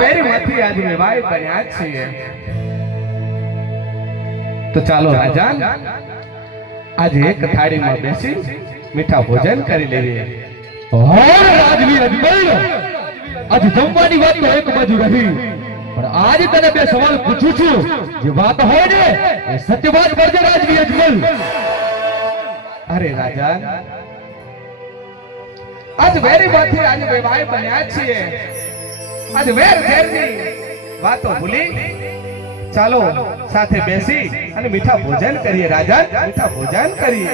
Very માંથી આજ વેવાય બન્યા છીએ તો ચાલો રાજા આજે એક થાળીમાં બેસી મીઠા ભોજન કરી લેવીએ રાજવી અજમલ આજ જમવાની વાત તો એક બાજુ રહી પણ આજ તને બે સવાલ પૂછું છું જે વાત હોય ને એ સત્ય વાત કરજે રાજવી અજમલ અરે રાજા આજ વેરી માંથી આજ વેવાય બન્યા છીએ આજ વેર ઘેરની વાતો ભૂલી ચાલો સાથે બેસી અને મીઠા ભોજન કરીએ રાજા મીઠા ભોજન કરીએ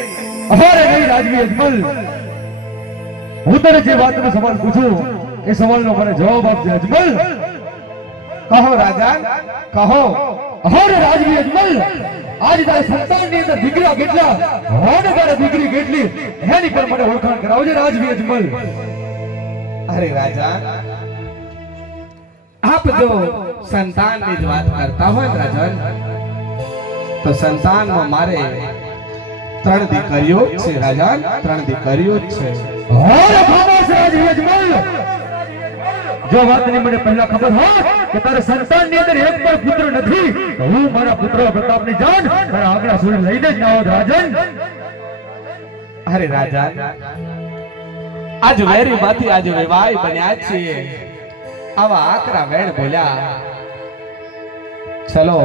અરે નહીં રાજવી અજમલ હું તને જે વાતનો સવાલ પૂછું એ સવાલનો મને જવાબ આપજે અજમલ કહો રાજા કહો અરે રાજવી અજમલ આજ તારા સંતાનની અંદર દીકરા કેટલા હોને તારા દીકરી કેટલી એની પર મને ઓળખાણ કરાવજે રાજવી અજમલ અરે રાજા આપ જો સંતાનની જ વાત કરતા હોય રાજન તો સંતાનમાં મારે 3 દીકરીઓ છે રાજન 3 દીકરીઓ છે અરે ખામોશ રાજવી અજમલ જો વાતની મને પહેલા ખબર હોત કે તારા સંતાનની અંદર એક પણ પુત્ર નથી તો હું મારા પુત્ર પ્રતાપની જાન તારા આગળ સુધી લઈને જ ના આવત રાજન અરે રાજા આજ વેરી માંથી આજ વેવાય બન્યા છીએ આવા આકરા વેણ બોલ્યા ચલો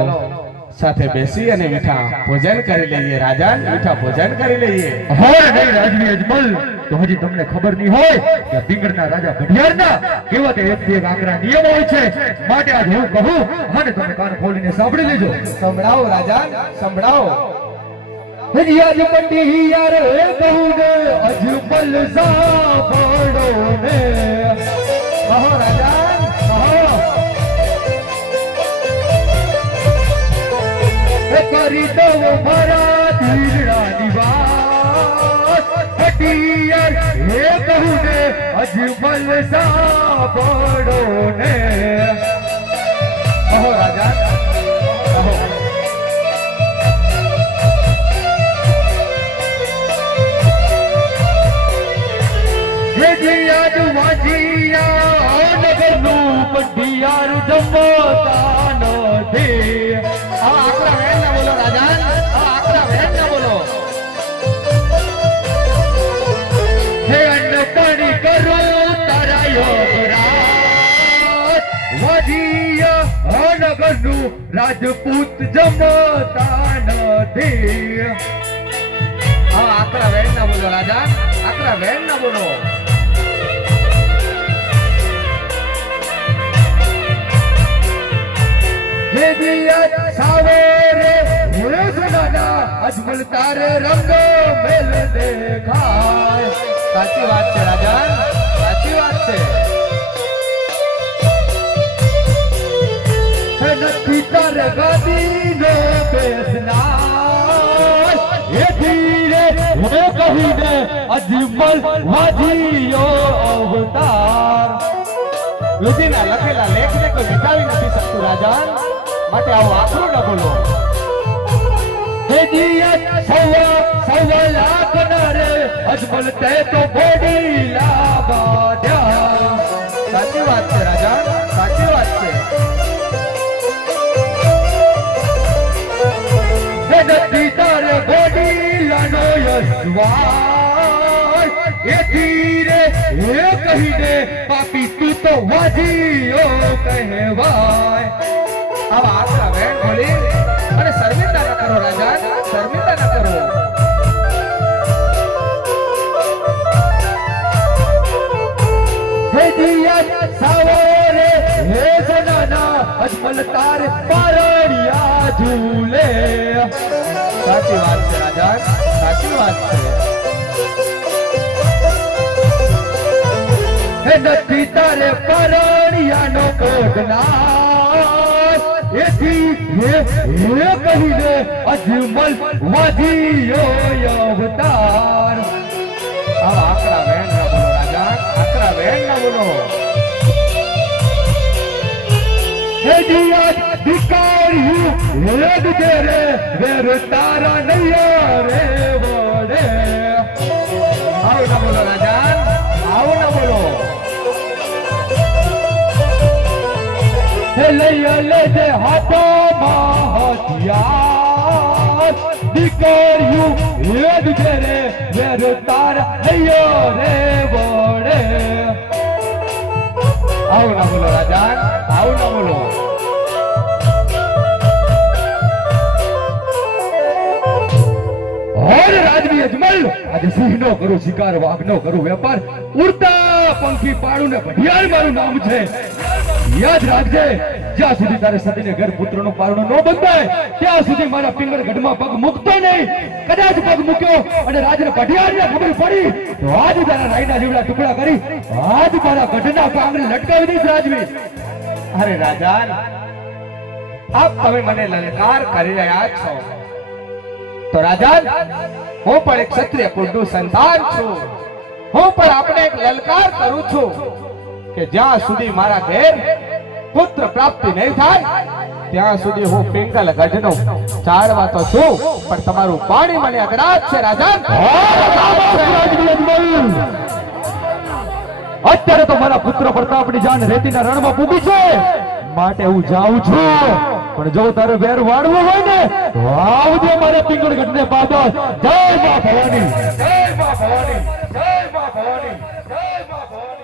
સાથે બેસી અને મીઠા ભોજન કરી લઈએ રાજા મીઠા ભોજન કરી લઈએ અરે નહીં રાજવી અજમલ તો હજી તમને ખબર નહીં હોય કે પિંગળના રાજા ઘડિયાળના કેવા તે એક આકરા નિયમ હોય છે માટે આજ હું કહું અને તમે કાન ખોલીને સાંભળી લેજો સંભળાવો રાજા સંભળાવો હજી આજ મંડી યાર એ કહું ને અજમલ સાંભળો ને કહો રાજા કરી દઉં મારા દિલડાની વાત હટિયાર એ કહું ને અજમલ સાંભળો ને કહો રાજા કહો આજ વાજિયા નગરનું પટિયાર જમતા નથી આકરા વેણ ના બોલો રાજા આકરા વેણ ના બોલો હે અન્ન પાણી કરો તારા યોગરાજ વાજિયા નગરનું રાજપૂત જમતા નથી આકરા વેણ ના બોલો રાજા આકરા વેણ ના બોલો સાવરે હુરે સદાના અજમલ તારે રંગ મેલ દેખાય સાચી વાત છે રાજા સાચી વાત છે નથી તારે ગાદીનો બેસનાર એ ધીરે હું કહીને અજમલ વાજીયો અવતાર લુધીના લખેલા લેખને કોઈ મિટાવી નથી શકતું રાજા માટે આવો આખરો ન બોલો હે જીયા સવા લાખ નરે અજમલ તે તો બોડી લાબાદ્યા સાચી વાત છે રાજા સાચી વાત છે હે નથી તારે બોડી લાનો યશવાય એ ધીરે એ કહીને પાપી તું તો વાજીયો કહેવાય આવા આકરા વેણ બોલી અને શર્મિંદા ન કરો રાજા શર્મિંદા ન કરો હે દિયા સાવરે હે સનાના અજમલ તારે પારણિયા ઝૂલે સાચી વાત છે રાજા સાચી વાત છે હે નથી તારે પારણિયાનો કોડનાર એથી હે કહીને અજમલ વાજીયો અવતાર આવા આકરા વેણ ના બોલો રાજા આકરા વેણ ના બોલો હે દિયા દીકરીયું વેદ તેરે વેર તારા નૈયા રે વડે આવું ના બોલો રાજા આવું ના બોલો લઈ લેજે હાથોમાં હથિયાર દીકરીયું વેદ છે રે વેદ તાર હૈયો રે વડે આવું ના બોલો રાજા, આવું ના બોલો. ઓર રાજવી અજમલ આજે સિંહનો કરું શિકાર, વાઘનો કરું વેપાર, ઉડતા પંખી પાડું ને ભડિયાળ મારું નામ છે. યાદ રાખજે, જ્યાં સુધી તારે સતીને ઘર પુત્રનો પારણો ન બંધાય ત્યાં સુધી મારા પિંગળ ગઢમાં પગ મૂકતો નહીં. કદાચ પગ મૂક્યો અને રાજને ભડિયાળને ખબર પડી તો આજ તારા રાઈના જીવડા ટુકડા કરી આજ તારા ગઢના પાંગને લટકાવી દઈશ રાજવી. અરે રાજા, આપ તમે મને લલકાર કરી રહ્યા છો તો રાજા, હું પણ એક ક્ષત્રિય કુળનું સંતાન છું. હું પણ આપણે એક લલકાર કરું છું કે જ્યાં સુધી મારા ઘેર પુત્ર પ્રાપ્તિ નહીં થાય ત્યાં સુધી હું પિંગલ ગઢનો ચાળવા તો છું, પણ તમારું પાણી મને અગરાજ છે રાજા. અત્યારે તો મારા પુત્ર પ્રતાપની જાન રેતીના રણમાં પૂગી છે, માટે હું જાઉં છું. પણ જો તારે વેર વાળવો હોય ને તો આવજે મારે પિંગળગઢને પાદર. જય મા ભવાની, જય મા ભવાની, જય મા ભવાની.